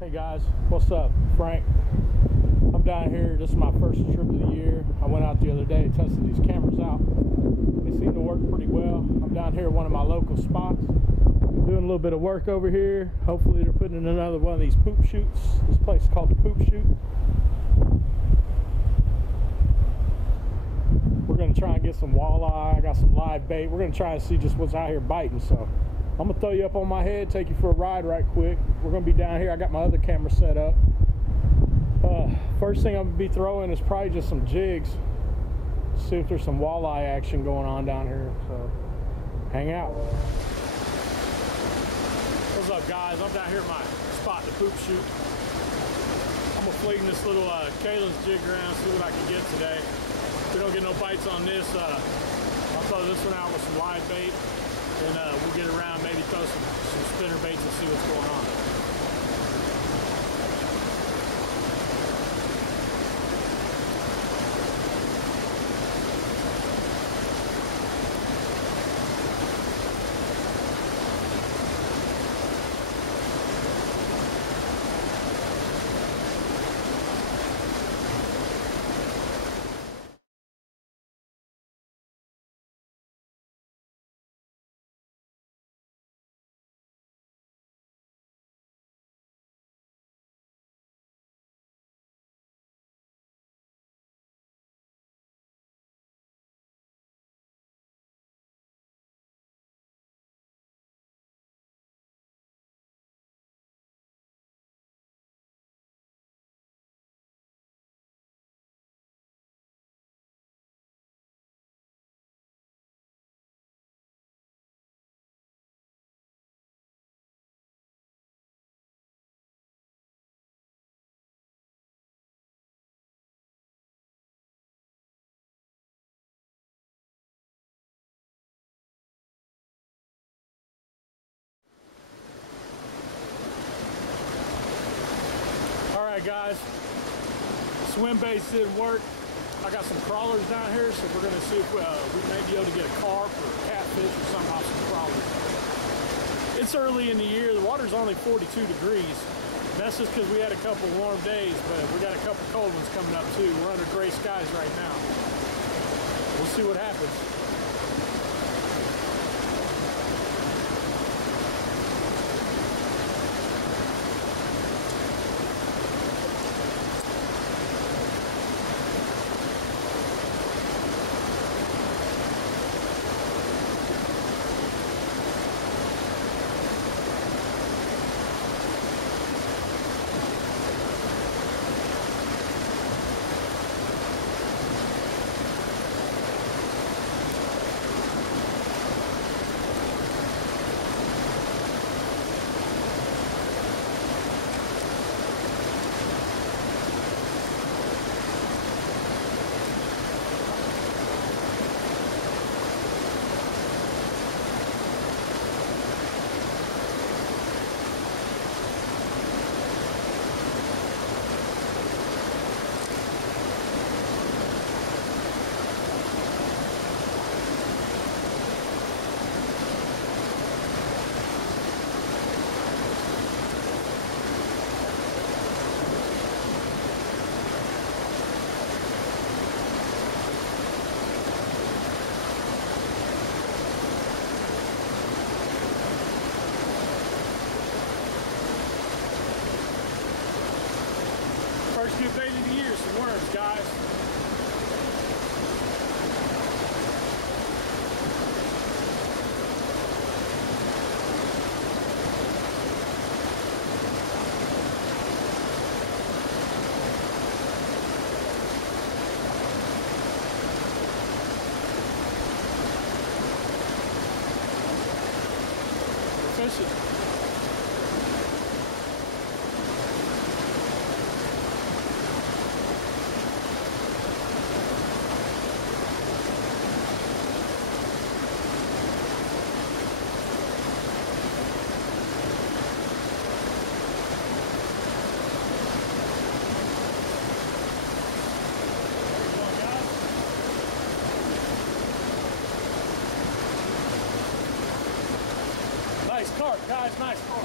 Hey guys, what's up? Frank. I'm down here. This is my first trip of the year. I went out the other day, tested these cameras out. They seem to work pretty well. I'm down here at one of my local spots. Doing a little bit of work over here. Hopefully they're putting in another one of these poop chutes. This place is called the Poopchute. We're going to try and get some walleye. I got some live bait. We're going to try and see just what's out here biting. So I'm going to throw you up on my head, take you for a ride right quick. We're going to be down here. I got my other camera set up. First thing I'm going to be throwing is probably just some jigs. See if there's some walleye action going on down here. So hang out. What's up, guys? I'm down here at my spot, the Poopchute. I'm going to fling this little Kayla's jig around, see what I can get today. If we don't get no bites on this, I'll throw this one out with some live bait. And we'll get around, maybe throw some spinner baits and see what's going on. Alright guys, swim baits didn't work. I got some crawlers down here, so we're going to see if we may be able to get a carp or a catfish or something off some crawlers. It's early in the year, the water's only 42 degrees. That's just because we had a couple warm days, but we got a couple cold ones coming up too. We're under gray skies right now. We'll see what happens. First good bait of the year, some worms, guys. We're fishing. Nice carp, guys, nice carp.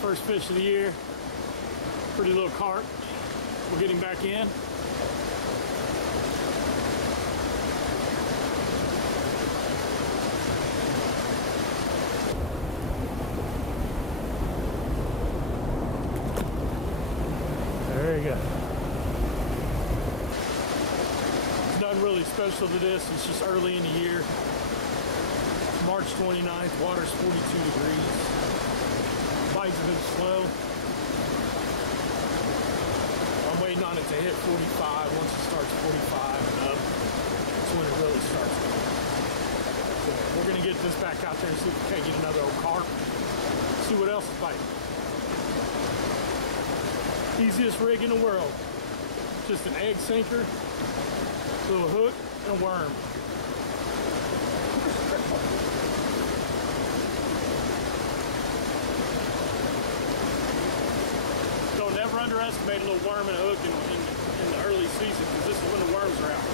First fish of the year. Pretty little carp. We'll get him back in. There you go. There's nothing really special to this. It's just early in the year. March 29th, water's 42 degrees. Bites a bit slow. I'm waiting on it to hit 45. Once it starts 45 and up, that's when it really starts going. So we're gonna get this back out there and see if we can't get another old carp. See what else is biting. Easiest rig in the world. Just an egg sinker, little hook, and a worm. Don't never underestimate a little worm and a hook in the early season, because this is when the worms are out.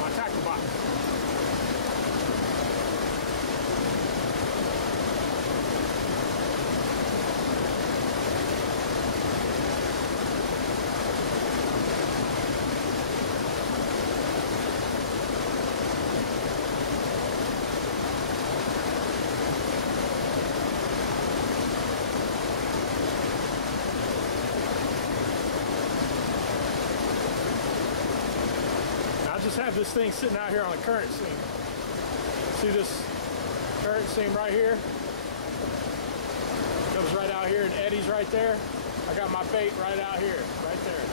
My tackle box. I just have this thing sitting out here on a current seam. See this current seam right here? Comes right out here and eddies right there. I got my bait right out here, right there.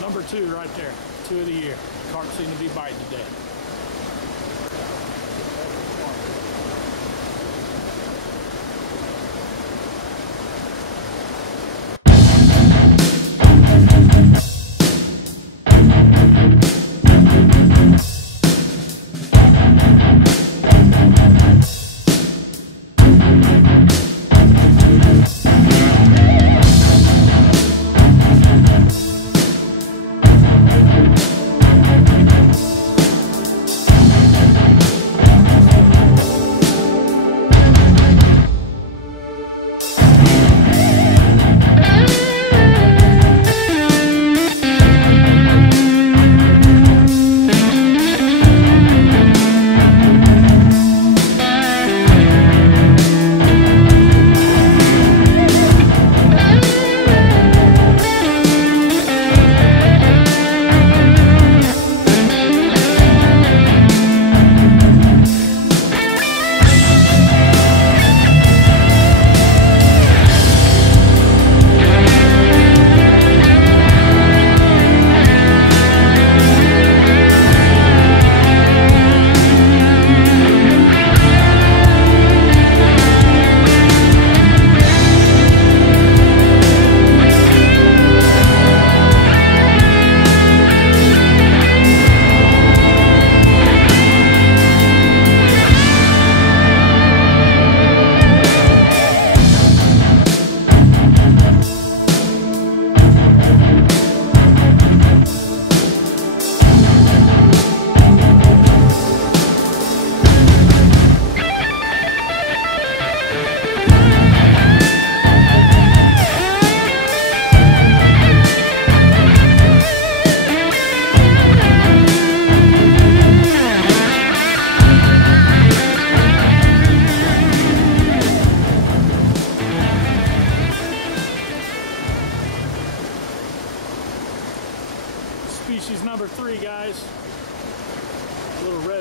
Number two right there. 2 of the year. Carp seem to be biting today.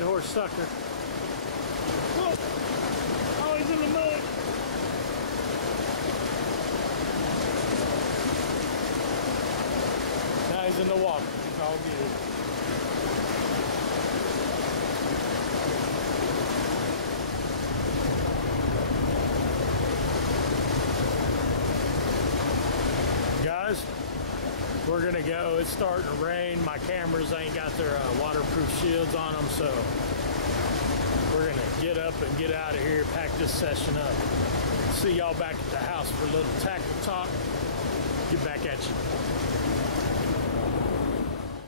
horse sucker. Whoa. Oh, he's in the mud. Now he's in the water. It's all good. Guys, we're gonna go. It's starting to rain. My cameras ain't got their waterproof shields on them, so we're gonna get up and get out of here, pack this session up. See y'all back at the house for a little tackle talk. Get back at you.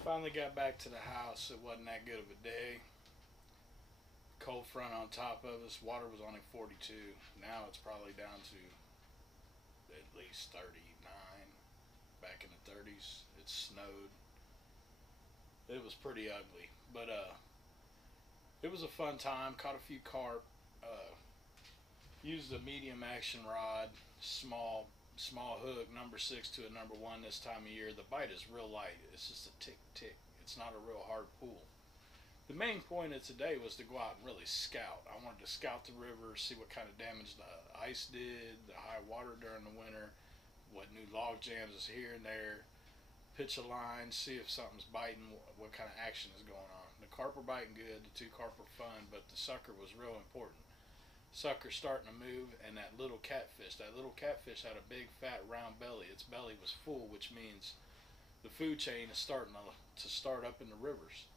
Finally got back to the house. It wasn't that good of a day. Cold front on top of us. Water was only 42. Now it's probably down to at least 39. Back in the 30s. It snowed. It was pretty ugly, but it was a fun time. Caught a few carp. Used a medium action rod, small hook, number 6 to a number 1 this time of year. The bite is real light. It's just a tick. It's not a real hard pull. The main point of today was to go out and really scout. I wanted to scout the river, see what kind of damage the ice did, the high water during the winter, what new log jams is here and there, pitch a line, see if something's biting, what kind of action is going on. The carp were biting good, the 2 carp were fun, but the sucker was real important. Sucker starting to move, and that little catfish had a big fat round belly. Its belly was full, which means the food chain is starting to start up in the rivers.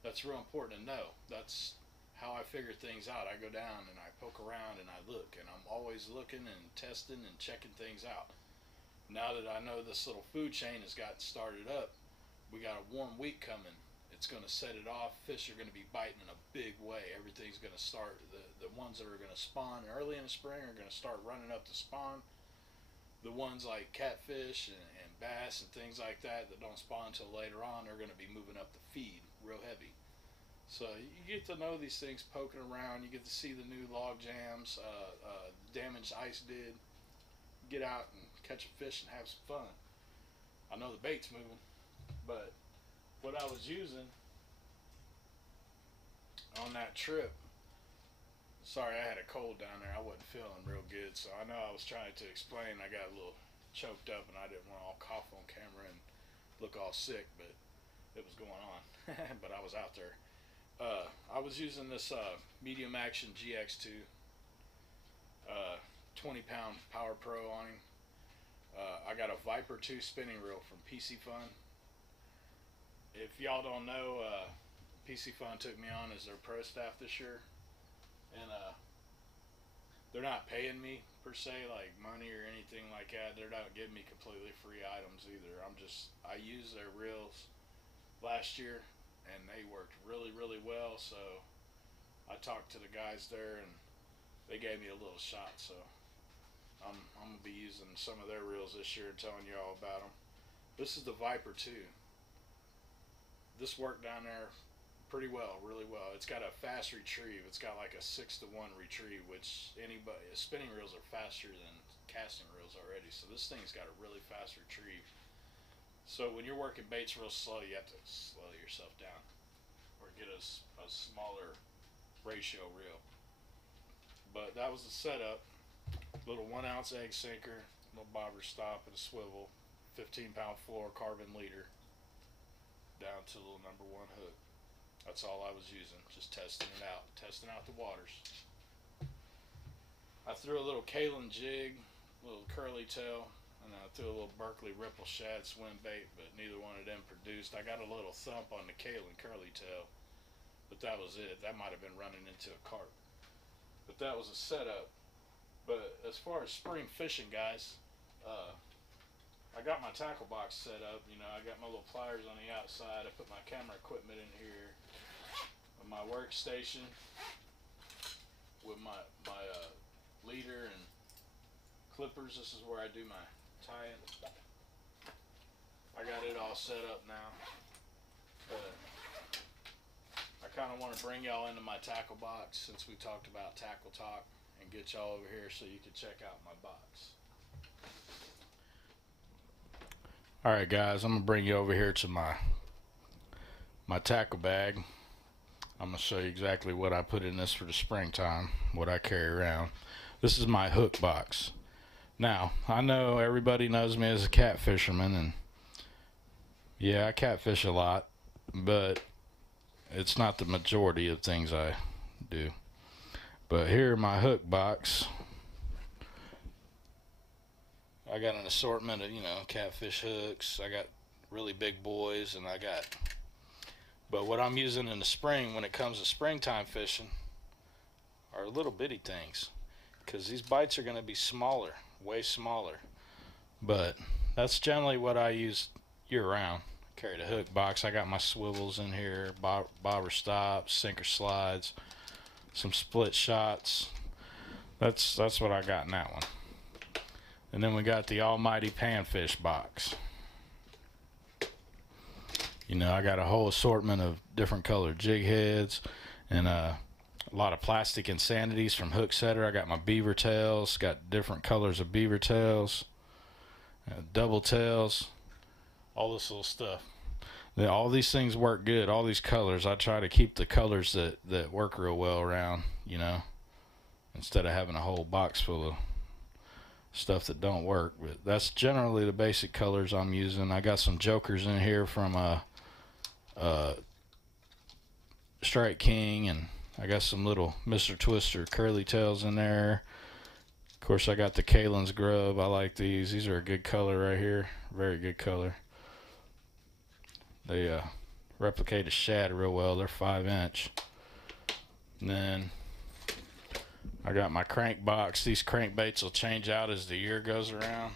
That's real important to know. That's how I figure things out. I go down and I poke around and I look, and I'm always looking and testing and checking things out. Now that I know this little food chain has gotten started up, we got a warm week coming. It's going to set it off. Fish are going to be biting in a big way. Everything's going to start. The ones that are going to spawn early in the spring are going to start running up to spawn. The ones like catfish and bass and things like that don't spawn until later on are going to be moving up to feed real heavy. So you get to know these things poking around. You get to see the new log jams, damage ice did. Get out and catch a fish and have some fun. I know the bait's moving, but what I was using on that trip, sorry, I had a cold down there. I wasn't feeling real good, so I know I was trying to explain. I got a little choked up and I didn't want to all cough on camera and look all sick, but it was going on. But I was out there. I was using this medium action GX2 20-pound Power Pro on him. I got a Viper 2 spinning reel from PC Fun. If y'all don't know, PC Fun took me on as their pro staff this year, and they're not paying me per se, like money or anything like that. They're not giving me completely free items either. I used their reels last year and they worked really well, so I talked to the guys there and they gave me a little shot, so I'm going to be using some of their reels this year and telling you all about them. This is the Viper 2. This worked down there pretty well, really well. It's got a fast retrieve. It's got like a 6-to-1 retrieve, which spinning reels are faster than casting reels already, so this thing's got a really fast retrieve. So when you're working baits real slow, you have to slow yourself down or get a smaller ratio reel. But that was the setup. Little 1-ounce egg sinker, little bobber stop and a swivel, 15-pound fluorocarbon leader, down to a little number 1 hook. That's all I was using, just testing out the waters. I threw a little Kalen jig, a little curly tail, and I threw a little Berkeley ripple shad swim bait, but neither one of them produced. I got a little thump on the Kalen curly tail, but that was it. That might have been running into a carp. But that was a setup. But as far as spring fishing, guys, I got my tackle box set up. You know, I got my little pliers on the outside. I put my camera equipment in here, my workstation with my leader and clippers. This is where I do my tie-in. I got it all set up now. I kind of want to bring y'all into my tackle box since we talked about tackle talk and get y'all over here so you can check out my box. Alright guys, I'm going to bring you over here to my tackle bag. I'm going to show you exactly what I put in this for the springtime, what I carry around. This is my hook box. Now, I know everybody knows me as a cat fisherman, and yeah, I catfish a lot, but it's not the majority of things I do. But here in my hook box, I got an assortment of, catfish hooks. I got really big boys, and but what I'm using in the spring when it comes to springtime fishing are little bitty things, because these bites are going to be smaller, way smaller. But that's generally what I use year round. Carry the hook box. I got my swivels in here, bobber stops, sinker slides, some split shots. That's what I got in that one. And then we got the almighty panfish box. I got a whole assortment of different colored jig heads and a lot of plastic insanities from Hook Setter. I got my beaver tails, got different colors of beaver tails, double tails, all this little stuff. All these things work good, all these colors. I try to keep the colors that work real well around, instead of having a whole box full of stuff that don't work. But that's generally the basic colors I'm using. I got some jokers in here from Strike King, and I got some little Mr. Twister curly tails in there. Of course, I got the Kalen's grub. I like these. These are a good color right here. Very good color. They replicate a shad real well. They're 5-inch. And then I got my crank box. These crankbaits will change out as the year goes around.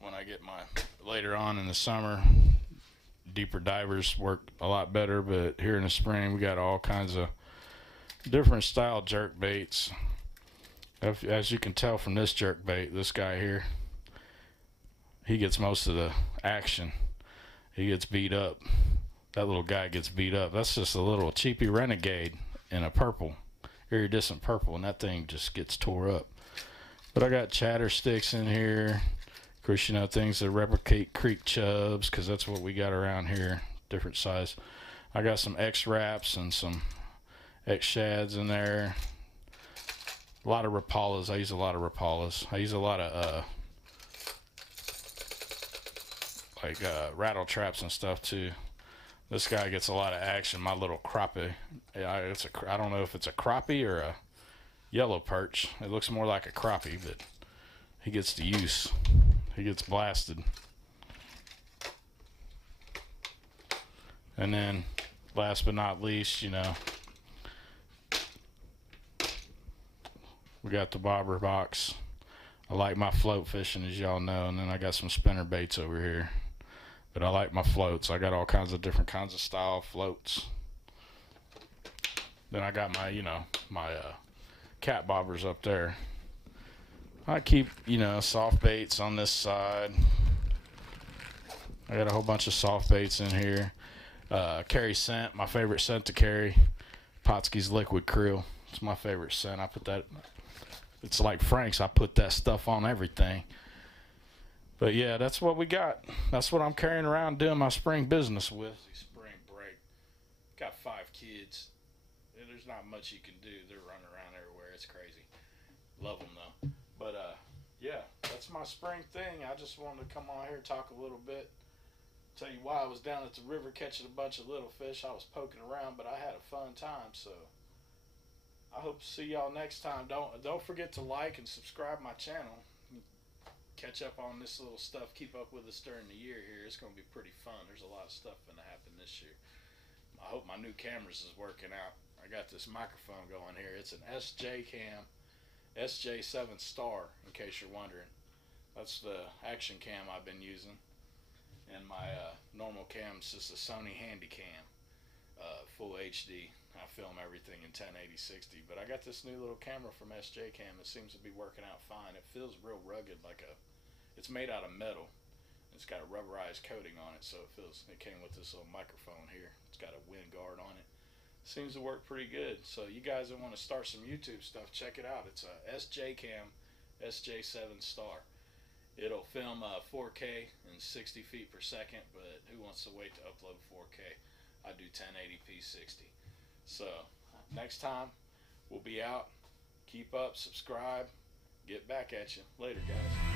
When I get later on in the summer, deeper divers work a lot better, but here in the spring we got all kinds of different style jerk baits. As you can tell from this jerk bait, this guy here, he gets most of the action. He gets beat up. That little guy gets beat up. That's just a little cheapy renegade in a purple, iridescent purple, and that thing just gets tore up. But I got chatter sticks in here. Of course, things that replicate creek chubs, because that's what we got around here, different size. I got some X-Wraps and some X-Shads in there. A lot of Rapalas. I use a lot of Rapalas. I use a lot of rattle traps and stuff too. This guy gets a lot of action. My little crappie. I don't know if it's a crappie or a yellow perch. It looks more like a crappie, but he gets the use. He gets blasted. And then, last but not least, we got the bobber box. I like my float fishing, as y'all know, and then I got some spinner baits over here. But I like my floats. I got all kinds of different kinds of style floats. Then I got my, my cat bobbers up there. I keep, soft baits on this side. I got a whole bunch of soft baits in here. Carry scent, my favorite scent to carry. Potsky's Liquid Krill. It's my favorite scent. I put that, it's like Frank's. I put that stuff on everything. But yeah, that's what we got. That's what I'm carrying around doing my spring business with. Spring break. Got 5 kids. There's not much you can do. They're running around everywhere. It's crazy. Love them though. But yeah, that's my spring thing. I just wanted to come on here and talk a little bit. Tell you why I was down at the river catching a bunch of little fish. I was poking around, but I had a fun time. So I hope to see y'all next time. Don't forget to like and subscribe my channel. Catch up on this little stuff. Keep up with us during the year here. It's going to be pretty fun. There's a lot of stuff going to happen this year. I hope my new cameras is working out. I got this microphone going here. It's an SJ Cam, SJ7 Star, in case you're wondering. That's the action cam I've been using. And my normal cam is just a Sony Handycam, full HD. I film everything in 1080/60. But I got this new little camera from SJ Cam that seems to be working out fine. It feels real rugged, it's made out of metal. It's got a rubberized coating on it, so it came with this little microphone here. It's got a wind guard on it. Seems to work pretty good. So you guys that want to start some YouTube stuff, check it out. It's a SJ Cam SJ7 Star. It'll film 4K and 60 feet per second, but who wants to wait to upload 4K? I do 1080p 60. So next time we'll be out. Keep up, subscribe, get back at you later, guys.